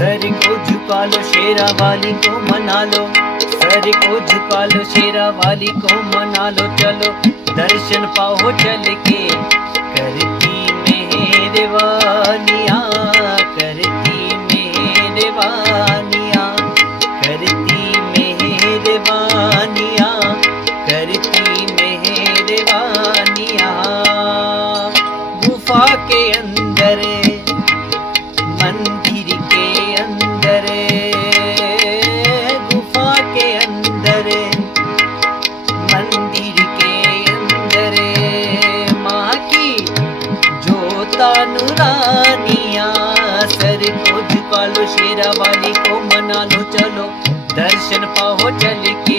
Sir को झुका लो शेरा वाली को मना लो, सर को झुका लो शेरा वाली को मना लो। चलो दर्शन पाओ चल के, करती मेहरबानियाँ, करती मेहरबानियाँ, करती मेहरबानियाँ, करती मेहरबानियाँ। गुफा के अंदर, मंदिर के अंदर, गुफा के अंदर, मंदिर के अंदर, माँ की जोता नूरानियाँ। सर को झुका लो शेरा वाली को मना लो, चलो दर्शन पाओ चल के।